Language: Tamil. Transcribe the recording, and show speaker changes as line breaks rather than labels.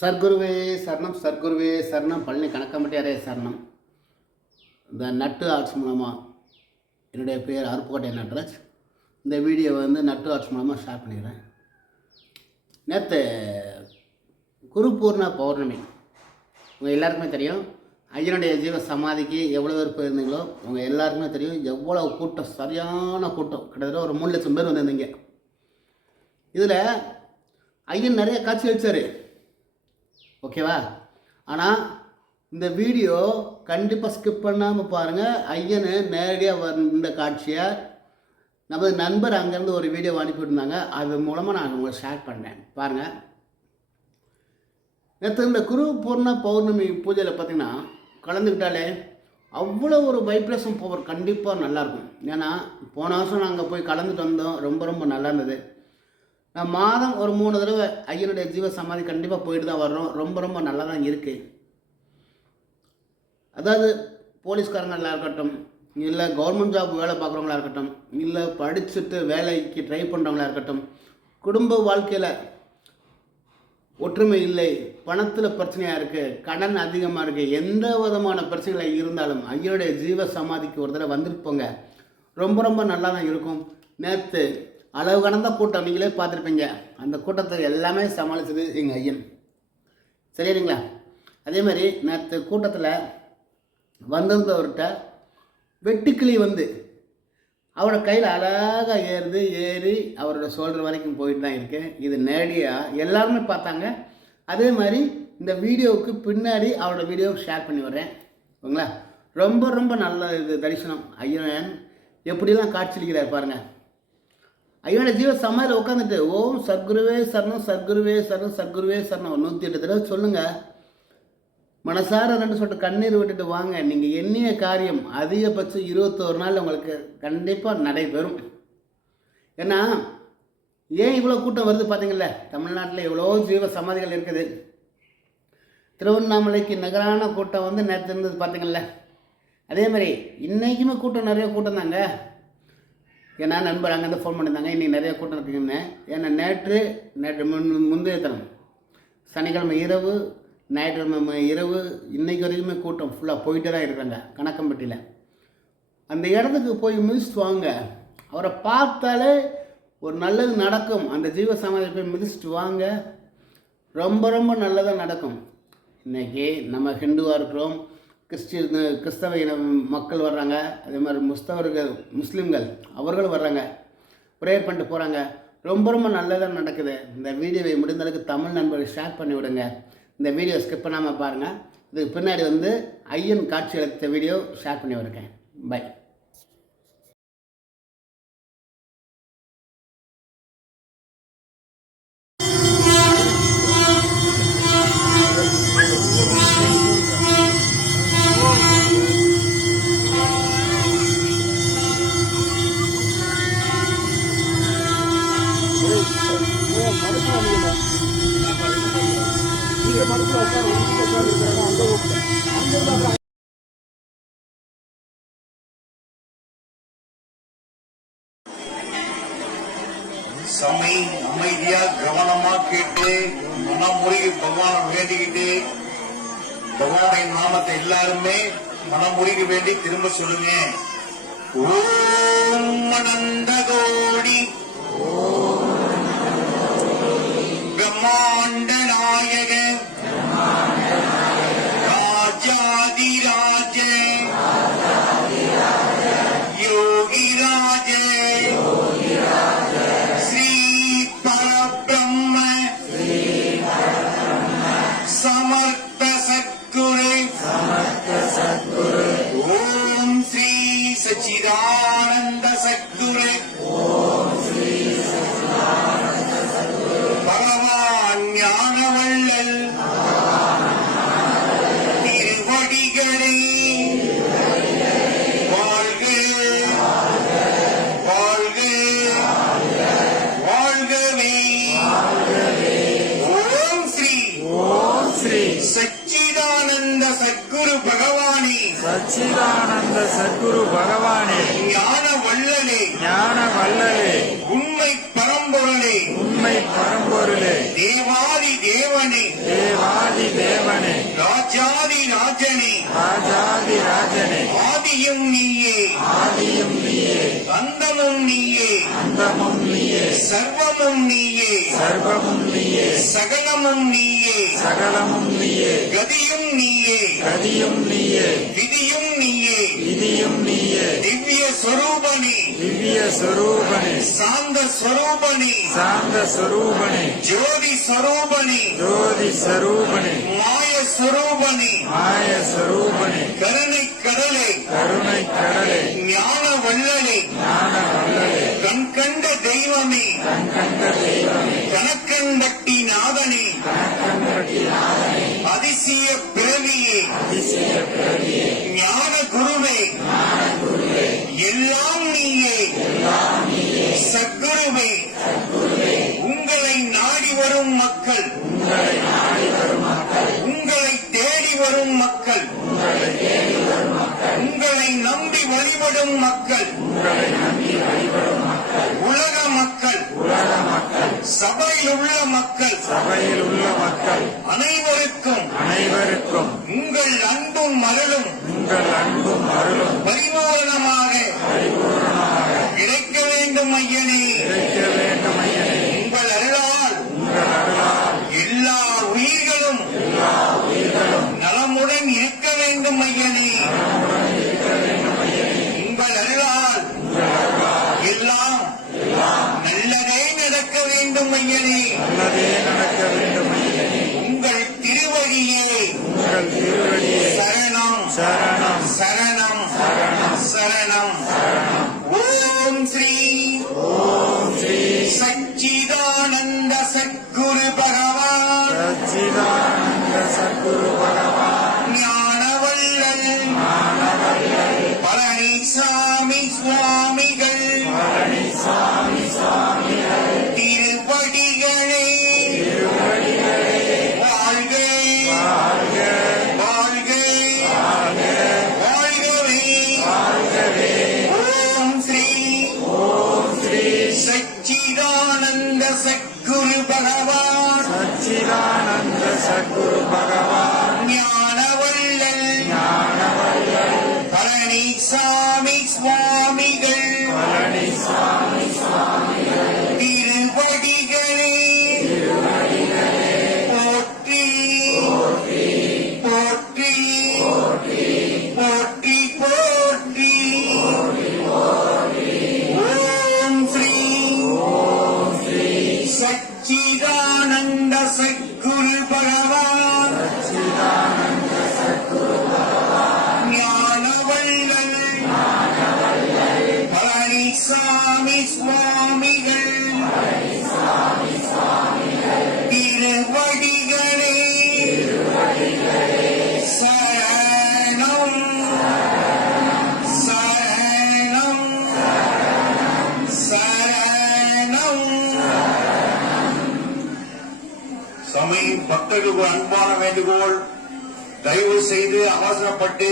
சர்க்குருவே சரணம் சர்க்குருவே சரணம். பழனி கணக்கம்பட்டியாரே சரணம். இந்த நட்டு ஆர்ட்ஸ் மூலமாக என்னுடைய பேர் அருப்புக்கோட்டை நட்ராஜ். இந்த வீடியோ வந்து நட்டு ஆர்ட்ஸ் மூலமாக ஷேர் பண்ணிடுறேன். நேற்று குரு பூர்ண பௌர்ணமி. உங்கள் எல்லாருக்குமே தெரியும். ஐயனுடைய ஜீவ சமாதிக்கு எவ்வளோ பேர் போயிருந்தீங்களோ உங்கள் எல்லாருக்குமே தெரியும். எவ்வளோ கூட்டம் சரியான கூட்டம். கிட்டத்தட்ட ஒரு மூணு லட்சம் பேர் வந்திருந்தீங்க. இதில் ஐயன் நிறைய காட்சி அளிச்சார். ஓகேவா? ஆனால் இந்த வீடியோ கண்டிப்பாக ஸ்கிப் பண்ணாமல் பாருங்கள் ஐயனு நேரடியாக வந்த காட்சியை நமது நண்பர் அங்கேருந்து ஒரு வீடியோ அனுப்பிவிட்டாங்க அது மூலமாக நான் உங்களை ஷேர் பண்ணேன் பாருங்கள் நேற்று இந்த குரு பூர்ண பௌர்ணமி பூஜையில் பார்த்தீங்கன்னா கலந்துக்கிட்டாலே அவ்வளோ ஒரு வைப்ரேஷன் பவர் கண்டிப்பாக நல்லாயிருக்கும் ஏன்னா போன வருஷம் நாங்கள் போய் கலந்துட்டு வந்தோம். ரொம்ப ரொம்ப நல்லா இருந்தது. நான் மாதம் ஒரு மூணு தடவை ஐயனுடைய ஜீவ சமாதி கண்டிப்பாக போயிட்டு தான் வர்றோம். ரொம்ப ரொம்ப நல்லா தான் இருக்குது அதாவது போலீஸ்காரங்களாக இருக்கட்டும் இல்லை கவர்மெண்ட் ஜாப் வேலை பார்க்குறவங்களா இருக்கட்டும் இல்லை படிச்சுட்டு வேலைக்கு ட்ரை பண்ணுறவங்களா இருக்கட்டும் குடும்ப வாழ்க்கையில் ஒற்றுமை இல்லை பணத்தில் பிரச்சனையாக இருக்குது கடன் அதிகமாக இருக்குது எந்த விதமான பிரச்சனைகள் இருந்தாலும் ஐயனுடைய ஜீவ சமாதிக்கு ஒரு தடவை வந்துட்டு போங்க ரொம்ப ரொம்ப நல்லா தான் இருக்கும். நேற்று அளவு கடந்த கூட்டம் நீங்களே பார்த்துருப்பீங்க. அந்த கூட்டத்தை எல்லாமே சமாளித்தது எங்கள் ஐயன். சரிங்களா? அதே மாதிரி நேற்று கூட்டத்தில் வந்திருந்தவர்கிட்ட வெட்டுக்கிளி வந்து அவரோட கையில் அழகாக ஏறுது ஏறி அவரோட சோல்டர் வரைக்கும் போயிட்டு தான் இருக்கேன் இது நேரடியாக எல்லாருமே பார்த்தாங்க. அதே மாதிரி இந்த வீடியோவுக்கு பின்னாடி அவரோட வீடியோ ஷேர் பண்ணி வரேன் ஓகேங்களா? ரொம்ப ரொம்ப நல்ல இது தரிசனம். ஐயன் எப்படிலாம் காட்சியளிக்கிறார் பாருங்கள் ஐயோட ஜீவ சமாதியில் உட்காந்துட்டு ஓம் சத்குருவே சரணம் சத்குருவே சரணம் சத்குருவே சரணம் நூற்றி எட்டு தடவை சொல்லுங்கள் மனசார ரெண்டு சொல்லிட்டு கண்ணீர் விட்டுட்டு வாங்க. நீங்கள் எண்ணிய காரியம் அதிகபட்சம் இருபத்தோரு நாள் உங்களுக்கு கண்டிப்பாக நடைபெறும். ஏன்னா ஏன் இவ்வளோ கூட்டம் வருது பார்த்தீங்களா தமிழ்நாட்டில் எவ்வளோ ஜீவ சமாதிகள் இருக்குது. திருவண்ணாமலைக்கு நிகரான கூட்டம் வந்து நேற்று இருந்தது பார்த்தீங்களா அதே மாதிரி இன்றைக்குமே கூட்டம் நிறைய கூட்டம் தாங்க ஏன்னா நண்பர் அங்கேருந்து ஃபோன் பண்ணியிருந்தாங்க. இன்றைக்கி நிறைய கூட்டம் இருக்குங்கன்னு ஏன்னா நேற்று நேற்று முன் முந்தைய தினம் சனிக்கிழமை இரவு ஞாயிற்றுக்கிழமை இரவு இன்றைக்கு வரைக்குமே கூட்டம் ஃபுல்லாக போயிட்டே தான் இருக்காங்க கணக்கம்பட்டியில். அந்த இடத்துக்கு போய் மிதிச்சுட்டு வாங்க. அவரை பார்த்தாலே ஒரு நல்லது நடக்கும். அந்த ஜீவ சமாதி போய் மிதிச்சுட்டு வாங்க. ரொம்ப ரொம்ப நல்லதாக நடக்கும். இன்றைக்கி நம்ம ஹிந்துவாக இருக்கிறோம். கிறிஸ்டின் கிறிஸ்தவ இன மக்கள் வர்றாங்க. அதே மாதிரி முஸ்தவர்கள் முஸ்லீம்கள் அவர்களும் வர்றாங்க. ப்ரேயர் பண்ணிட்டு போகிறாங்க ரொம்ப ரொம்ப நல்லதாக நடக்குது. இந்த வீடியோவை முடிந்த அளவுக்கு தமிழ் நண்பர்கள் ஷேர் பண்ணி விடுங்க. இந்த வீடியோ ஸ்கிப் பண்ணாமல் பாருங்கள் இதுக்கு பின்னாடி வந்து ஐயன் காட்சி அளித்த வீடியோ ஷேர் பண்ணி விடுங்க. பை
சமை அமைதியா கவனமா கேட்டு மனமுருகி பகவான வேண்டிக்கிட்டு பகவானின் நாமத்தை எல்லாருமே மனமுருகி வேண்டி திரும்ப சொல்லுங்க. ஓம் அனந்த கோடி பிரம்மாண்ட
دين வல்லலே.
உண்மை பரம்பொருளே.
உண்மை பரம்பொருளே.
தேவாதி தேவனே.
தேவாதி தேவனே.
ராஜாதி ராஜனே.
ராஜாதி ராஜனே.
ஆதியும் நீயே அந்தமும் நீயே.
அந்தமும் நீயே.
சர்வமும் நீயே.
சர்வமும் நீயே.
சகலமும் நீயே.
சகலமும் நீயே.
கதியும் நீயே.
கதியும் நீயே.
விதியும் நீயே.
விதியும் நீயே.
திவ்ய சொரூபனே.
திவ்ய சொரூபனே.
சாந்த சொரூபனே.
சாந்த சொரூபனே.
ஜோதி சொரூபனே.
ஜோதி சொரூபனே.
மாய சொரூபனே
மாய சொரூபனே
கருணை கடலே.
கருணை கடலே.
ஞான வள்ளலே
ஞான வல்லலே.
கண் கண்ட தெய்வமே.
கண் கண்ட தெய்வமே.
கணக்கன்பட்டி நாதனே.
கணக்கன்பட்டி நாதனே.
அதிசய பிறவியே
அதிசய பிரதியே.
ஞான குருவே. எல்லாம் நீயே. சத்குருவே. உங்களை நாடி வரும் மக்கள்.
உங்களை நாடி வரும் மக்கள்
உங்களை தேடி வரும் மக்கள்.
உங்களை
நம்பி வழிபடும் மக்கள். உலக மக்கள். சபையில் உள்ள மக்கள்.
சபையில் உள்ள மக்கள்
அனைவருக்கும்.
அனைவருக்கும்
உங்கள் அன்பும் மருளும்
உங்கள் அன்பும் அருளும்.
பரிபூரணமாக.
பரிபூர்ணமாக
கிடைக்க வேண்டும் ஐயனே
கிடைக்க வேண்டும் ஐயனே
உங்கள் அருளால்
உங்கள் அருளால்
எல்லா உயிர்களும்
எல்லா உயிர்களும்
நலமுடன் இருக்க ஐயனே உங்கள் அருளால் எல்லாம் நல்லதே நடக்க வேண்டும் ஐயனே
நல்லதே நடக்க வேண்டும்
உங்கள் திருவழியே
உங்கள்
சரணம்
சரணம்
சரணம். சரணம் ஓம் ஸ்ரீ
ஓம் ஸ்ரீ
சச்சிதானந்த சத்குரு பகவான்
சச்சிதானந்த சத்குரு பகவான்.
சத்குரு
சச்சிதானந்த
சமயம் மக்களுக்கு அன்பான வேண்டுகோள் தயவு செய்து அவசரப்பட்டு